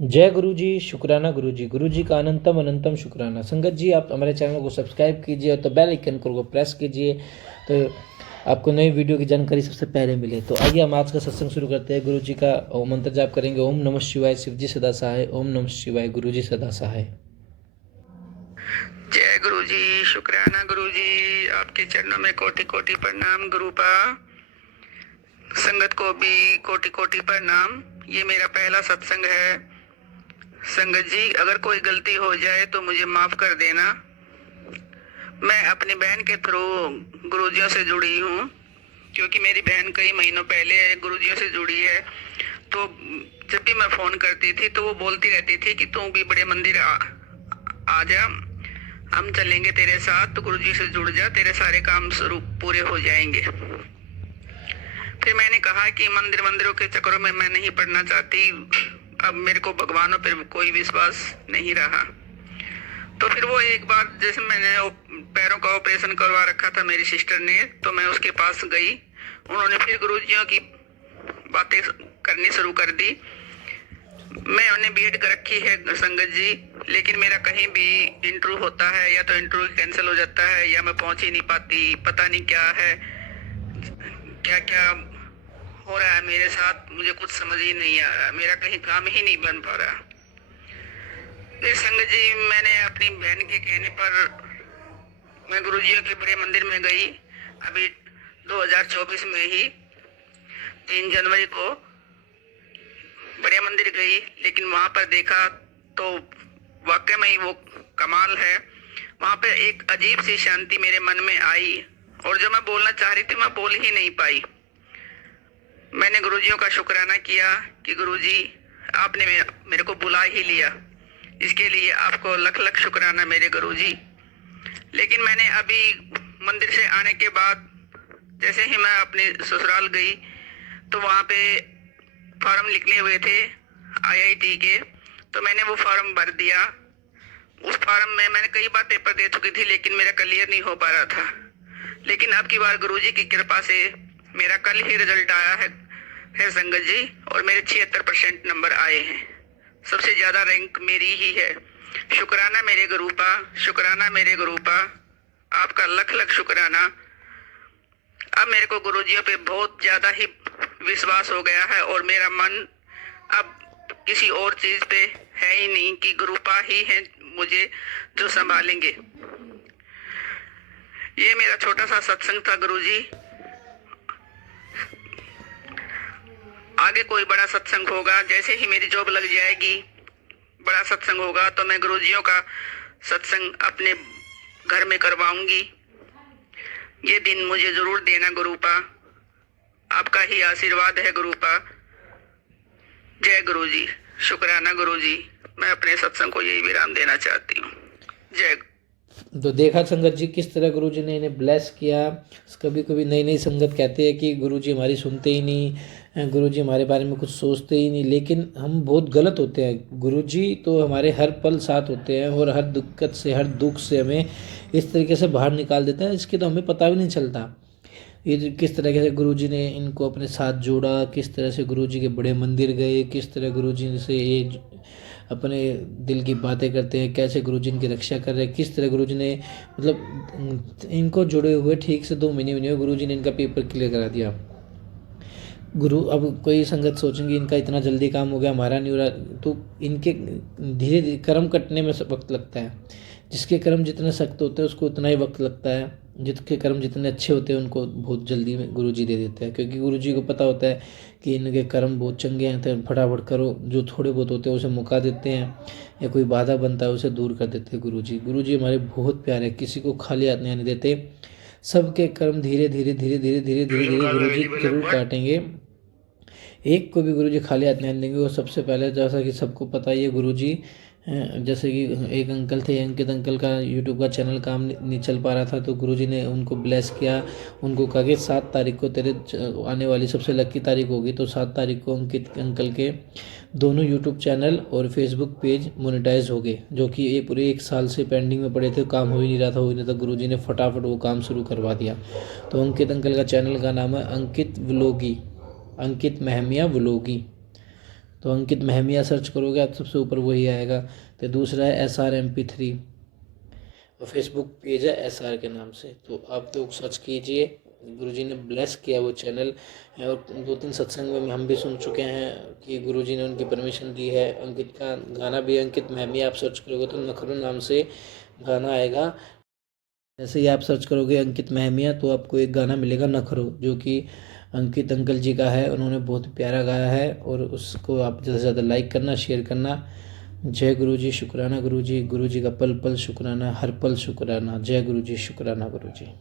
जय गुरु जी, शुक्राना गुरु जी। गुरु जी का अनंतम अनंतम शुक्राना। संगत जी, आप हमारे चैनल को सब्सक्राइब कीजिए और तो बेल आइकन को प्रेस कीजिए तो आपको नई वीडियो की जानकारी सबसे पहले मिले। तो आइए हम आज का सत्संग शुरू करते हैं। गुरु जी का ओम मंत्र जाप करेंगे। ओम नमः शिवाय, शिव जी सदा सहाय। ओम नमः शिवाय, गुरु जी सदा सहाय। जय गुरु जी, शुक्राना गुरु जी, आपके चरणों में कोटि कोटि प्रणाम गुरुपा। संगत को भी कोटि कोटि प्रणाम। ये मेरा पहला सत्संग है। संगत जी, अगर कोई गलती हो जाए तो मुझे माफ कर देना। मैं अपनी बहन के थ्रू गुरुजियों से जुड़ी हूँ, क्योंकि मेरी बहन कई महीनों पहले गुरुजियों से जुड़ी है। तो जब भी मैं फोन करती थी तो वो बोलती रहती थी कि तू भी बड़े मंदिर आ जा, हम चलेंगे तेरे साथ, तो गुरुजी से जुड़ जा, तेरे सारे काम पूरे हो जाएंगे। फिर मैंने कहा कि मंदिरों के चक्करों में मैं नहीं पड़ना चाहती। अब मेरे को भगवानों पर कोई विश्वास नहीं रहा। तो फिर वो एक बार, जैसे मैंने पैरों का ऑपरेशन करवा रखा था मेरी सिस्टर ने, तो मैं उसके पास गई। उन्होंने फिर गुरुजियों की बातें करनी शुरू कर दी। मैं उन्हें बीएड कर रखी है संगत जी, लेकिन मेरा कहीं भी इंटरव्यू होता है या तो इंटरव्यू कैंसिल हो जाता है या मैं पहुंच ही नहीं पाती। पता नहीं क्या है, क्या क्या हो रहा है मेरे साथ, मुझे कुछ समझ ही नहीं आ रहा। मेरा कहीं काम ही नहीं बन पा रहा। संगत जी, मैंने अपनी बहन के कहने पर मैं गुरुजियों के बड़े मंदिर में गई। अभी 2024 में ही 3 जनवरी को बड़े मंदिर गई, लेकिन वहां पर देखा तो वाकई में ही वो कमाल है। वहां पे एक अजीब सी शांति मेरे मन में आई, और जो मैं बोलना चाह रही थी मैं बोल ही नहीं पाई। मैंने गुरुजियों का शुक्राना किया कि गुरुजी, आपने मेरे को बुला ही लिया, इसके लिए आपको लख लख शुक्राना मेरे गुरुजी। लेकिन मैंने अभी मंदिर से आने के बाद जैसे ही मैं अपने ससुराल गई तो वहाँ पे फॉर्म निकले हुए थे आईआईटी के, तो मैंने वो फॉर्म भर दिया। उस फॉर्म में मैंने कई बार पेपर दे चुकी थी, लेकिन मेरा क्लियर नहीं हो पा रहा था। लेकिन अब की बार गुरुजी की कृपा से मेरा कल ही रिजल्ट आया है संगत जी, और मेरे 76% नंबर आए हैं। सबसे ज्यादा रैंक मेरी ही है। शुक्राना मेरे गुरुपा, शुक्राना मेरे गुरुपा, आपका लख लख शुक्राना। अब मेरे को गुरुजियों पे बहुत ज्यादा ही विश्वास हो गया है, और मेरा मन अब किसी और चीज पे है ही नहीं कि गुरुपा ही है मुझे जो संभालेंगे। ये मेरा छोटा सा सत्संग था गुरुजी। आगे कोई बड़ा सत्संग होगा, जैसे ही मेरी जॉब लग जाएगी, बड़ा सत्संग होगा, तो मैं गुरुजियों का सत्संग अपने घर में करवाऊंगी। ये दिन मुझे जरूर देना गुरुपा, आपका ही आशीर्वाद है गुरुपा। जय गुरुजी, शुक्राना गुरुजी। मैं अपने सत्संग को यही विराम देना चाहती हूँ। जय। तो देखा संगत जी किस तरह गुरु जी ने इन्हें ब्लेस किया। कभी कभी नई नई संगत कहते हैं कि गुरु जी हमारी सुनते ही नहीं, गुरु जी हमारे बारे में कुछ सोचते ही नहीं, लेकिन हम बहुत गलत होते हैं। गुरु जी तो हमारे हर पल साथ होते हैं और हर दिक्कत से, हर दुख से हमें इस तरीके से बाहर निकाल देते हैं, इसके तो हमें पता भी नहीं चलता। ये किस तरीके से गुरु जी ने इनको अपने साथ जोड़ा, किस तरह से गुरु जी के बड़े मंदिर गए, किस तरह गुरु जी से ये अपने दिल की बातें करते हैं, कैसे गुरु जी इनकी रक्षा कर रहे हैं, किस तरह गुरु जी ने मतलब इनको जुड़े हुए ठीक से 2 महीने हुए गुरु जी ने इनका पेपर क्लियर करा दिया। गुरु, अब कोई संगत सोचेंगे इनका इतना जल्दी काम हो गया, हमारा नहीं हो रहा, तो इनके धीरे धीरे कर्म कटने में वक्त लगता है। जिसके कर्म जितने सख्त होते हैं उसको उतना ही वक्त लगता है, जिसके कर्म जितने अच्छे होते हैं उनको बहुत जल्दी में गुरु जी दे देते हैं, क्योंकि गुरु जी को पता होता है कि इनके कर्म बहुत चंगे हैं, तो फटाफट करो। जो थोड़े बहुत होते हैं उसे मुका देते हैं, या कोई बाधा बनता है उसे दूर कर देते हैं गुरु जी। गुरु जी हमारे बहुत प्यारे हैं, किसी को खाली हाथ नहीं आने देते। सबके कर्म धीरे धीरे धीरे धीरे धीरे धीरे धीरे गुरु जी जरूर काटेंगे। एक को भी गुरु जी खाली हाथ नहीं देंगे। वो सबसे पहले, जैसा कि सबको पता ही है, गुरु जी जैसे कि एक अंकल थे, अंकित अंकल का यूट्यूब का चैनल काम नहीं चल पा रहा था, तो गुरुजी ने उनको ब्लेस किया। उनको कहा कि 7 तारीख को तेरे आने वाली सबसे लकी तारीख होगी, तो 7 तारीख को अंकित अंकल के दोनों यूट्यूब चैनल और फेसबुक पेज मोनेटाइज हो गए, जो कि ये पूरे 1 साल से पेंडिंग में पड़े थे, काम हो ही नहीं रहा था, हो ही नहीं था। गुरुजी ने फटाफट वो काम शुरू करवा दिया। तो अंकित अंकल का चैनल का नाम है अंकित व्लॉगी, अंकित महमिया व्लॉगी। तो अंकित महमिया सर्च करोगे आप सबसे ऊपर वही आएगा। तो दूसरा है SRMP3 और फेसबुक पेज है SR के नाम से। तो आप लोग सर्च कीजिए। गुरुजी ने ब्लेस किया वो चैनल, और 2-3 सत्संग में हम भी सुन चुके हैं कि गुरुजी ने उनकी परमिशन दी है। अंकित का गाना भी अंकित महमिया आप सर्च करोगे तो नखरू नाम से गाना आएगा। जैसे ही आप सर्च करोगे अंकित महमिया तो आपको एक गाना मिलेगा नखरू, जो कि अंकित अंकल जी का है। उन्होंने बहुत प्यारा गाया है और उसको आप ज़्यादा से ज़्यादा लाइक करना, शेयर करना। जय गुरु जी, शुक्राना गुरु जी का पल पल शुक्राना, हर पल शुक्राना। जय गुरु जी, शुक्राना गुरु जी।